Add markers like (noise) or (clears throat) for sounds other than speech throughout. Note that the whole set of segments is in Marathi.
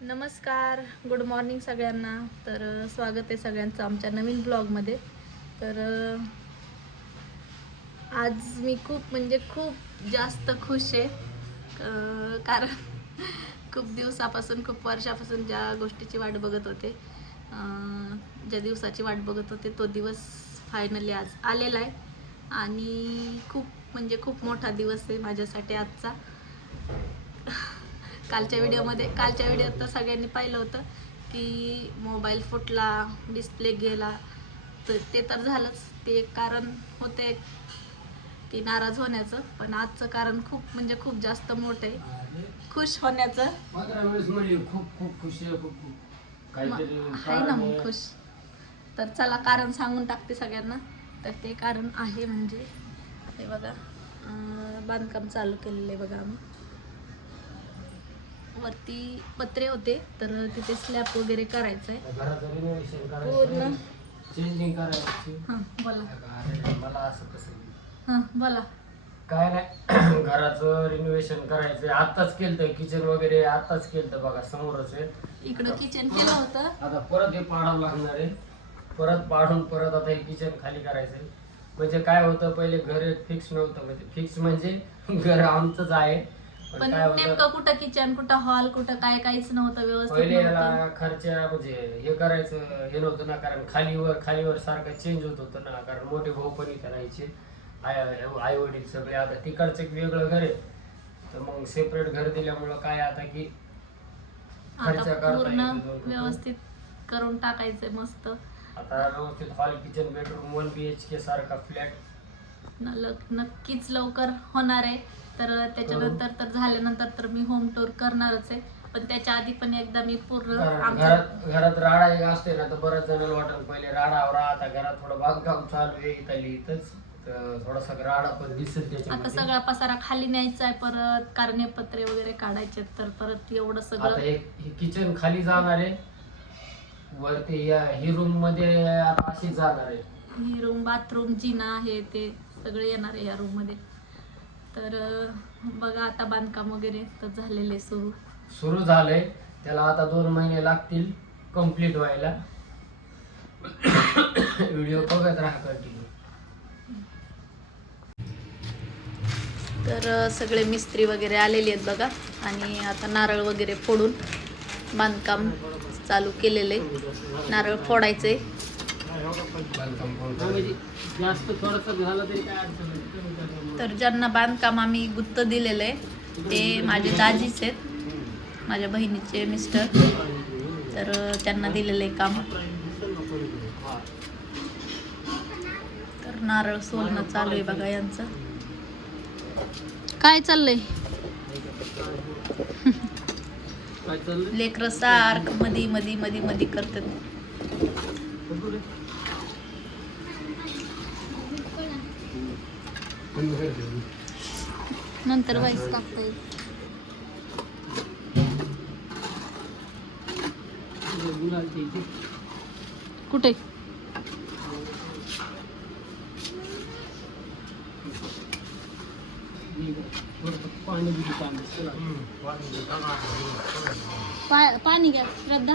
नमस्कार गुड मॉर्निंग सगळ्यांना. तर स्वागत आहे सगळ्यांचं आमच्या नवीन ब्लॉगमध्ये तर आज मी खूप म्हणजे खूप जास्त खुश आहे. कारण खूप दिवसापासून खूप वर्षापासून ज्या गोष्टीची वाट बघत होते ज्या दिवसाची वाट बघत होते तो दिवस फायनली आज आलेला आहे. आणि खूप म्हणजे खूप मोठा दिवस आहे माझ्यासाठी आजचा. कालच्या व्हिडिओमध्ये कालच्या व्हिडिओत तर सगळ्यांनी पाहिलं होतं की मोबाईल फुटला डिस्प्ले गेला तर ते तर झालंच. ते एक कारण होते की नाराज होण्याचं. पण आजचं कारण खूप म्हणजे खूप जास्त मोठं आहे. खुश होण्याचं. म्हणजे खूप खूप खुशी आहे ना मग. खुश. तर चला कारण सांगून टाकते सगळ्यांना. तर ते कारण आहे म्हणजे हे बघा बांधकाम चालू केलेलं आहे बघा आम्ही. वरती पत्रे होते तर तिथे स्लॅब वगैरे करायचं आहे. पूर्ण. करायचं चेंजिंग करायची. हां बोला. हां बोला. काय नाही (clears throat) घराचं रिनोव्हेशन करायचं आत्ताच केलं किचन वगैरे आत्ताच केलं बघा समोरच आहे. इकडं किचन केलं होतं. आता परत हे पाडावं लागणार आहे. परत पाडून परत आता हे किचन खाली करायचंय म्हणजे काय होतं पहिले घर फिक्स नव्हतं. म्हणजे फिक्स म्हणजे (laughs) घर आमचंच आहे. पण काय होतं? नेमकं कुठं किचन कुठं हॉल कुठं काय काहीच नव्हतं व्यवस्थित पहिले नव्हतं. याला खर्चा म्हणजे हे करायचं हे नव्हतं ना कारण खालीवर खालीवर सारखं चेंज होत होतं ना कारण मोठे भाऊ पण इथे राहायचे. आई वडील सगळे. आता तिकडचं एक वेगळं घर आहे. तर मग सेपरेट घर दिल्यामुळं काय आता की खर्च आता करता पूर्ण येतो दोन कुटुंब. व्यवस्थित करून टाकायचंय मस्त. आता व्यवस्थित hall kitchen bedroom one B H K सारखा फ्लॅट न- नक्कीच लवकर होणार आहे. तर त्याच्यानंतर तर झाल्यानंतर तर मी होम टूर करणारच आहे. पण त्याच्या आधी पण एकदा मी पूर्ण घरात घरात राडा एक असते ना तर बऱ्याच जणांना वाटत पहिले राडा आवरा आता घरात थोडं बांधकाम चालू आहे इथली इथंच. तर थोडासा राडा पण दिसेल आता त्याच्यामध्ये सगळा पसारा खाली न्यायचा आहे परत कारणे पत्रे वगैरे काढायचे तर परत एवढं आता सगळं एक किचन खाली जाणार आहे. वरती या ही रूममध्ये आता अशीच जाणार आहे. ही रूम बाथरूम जिना हे ते सगळे येणार आहे या रूममध्ये. तर बघा आता बांधकाम वगैरे तर झालेले सुरू. सुरू झालंय त्याला आता दोन महिने लागतील कंप्लीट व्हायला. व्हिडिओ बघत राहा कंटिन्यू तर सगळे मिस्त्री वगैरे आलेले आहेत बघा. आणि आता नारळ वगैरे फोडून बांधकाम चालू केलेले. नारळ फोडायचे. तर ज्यांना बांधकाम आम्ही गुत्त दिलेलं आहे ते माझे दाजीच आहेत माझ्या बहिणीचे मिस्टर तर त्यांना दिलेलं आहे काम. तर नारळ सोलणं चालू आहे बघा यांचं. काय चाललंय? लेकर लेकरं सारखं मधी मधी मधी मधी करतात. नंतर वाईस टाकता येईल कुठे पाणी घ्या श्रद्धा.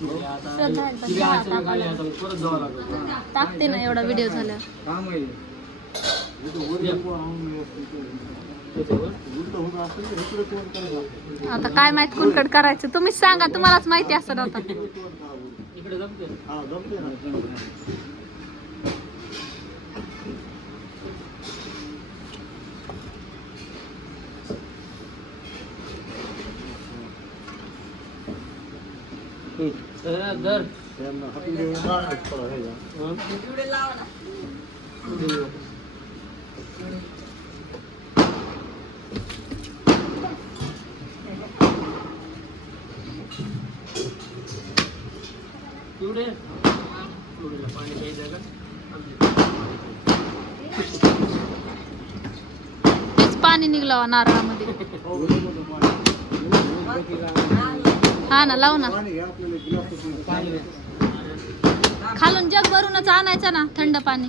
श्रद्धा एकदा परत जावं लागेल. टाकते ना एवढा व्हिडिओ झाला. आता काय माहीत कुणकड करायचं? तुम्हीच सांगा तुम्हालाच माहिती असं आता इकडे जमते हं, धर हं? एवढे पाणी प्यायचं का पाणी नारळामध्ये हा ना लाव ना. खालून जग भरूनच आणायचं ना थंड पाणी.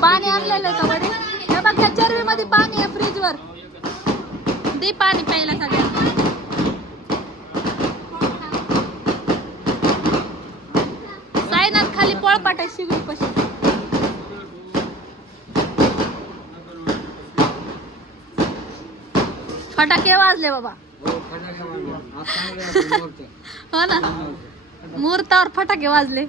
पाणी आणलेलं आहे का वडे हे बघ त्या चरवीमध्ये पाणी आहे फ्रीजवर. दे पाणी प्यायला सगळ्या साईनाथ खाली पळपाट आहे शिगडी फटाके वाजले बाबा. हो ना मुहूर्तावर फटाके वाजले.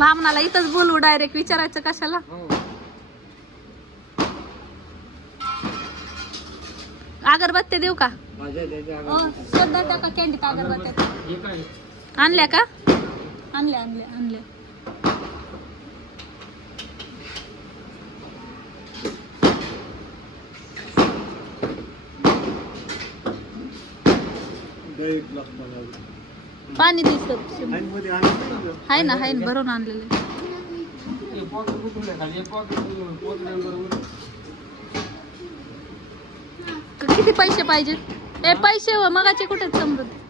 बामणाला इथंच बोलू डायरेक्ट विचारायचं कशाला? अगरबत्त्या देऊ का? सध्या टाका कॅन्डीत अगरबत्त्या. हे काय? आणल्या का? आणल्या आणल्या आणल्या. पाणी दिसत. आहे ना आहे ना भरून आणलेलं हे हे किती पैसे पाहिजे ए पैसे व मगाचे कुठे समजत?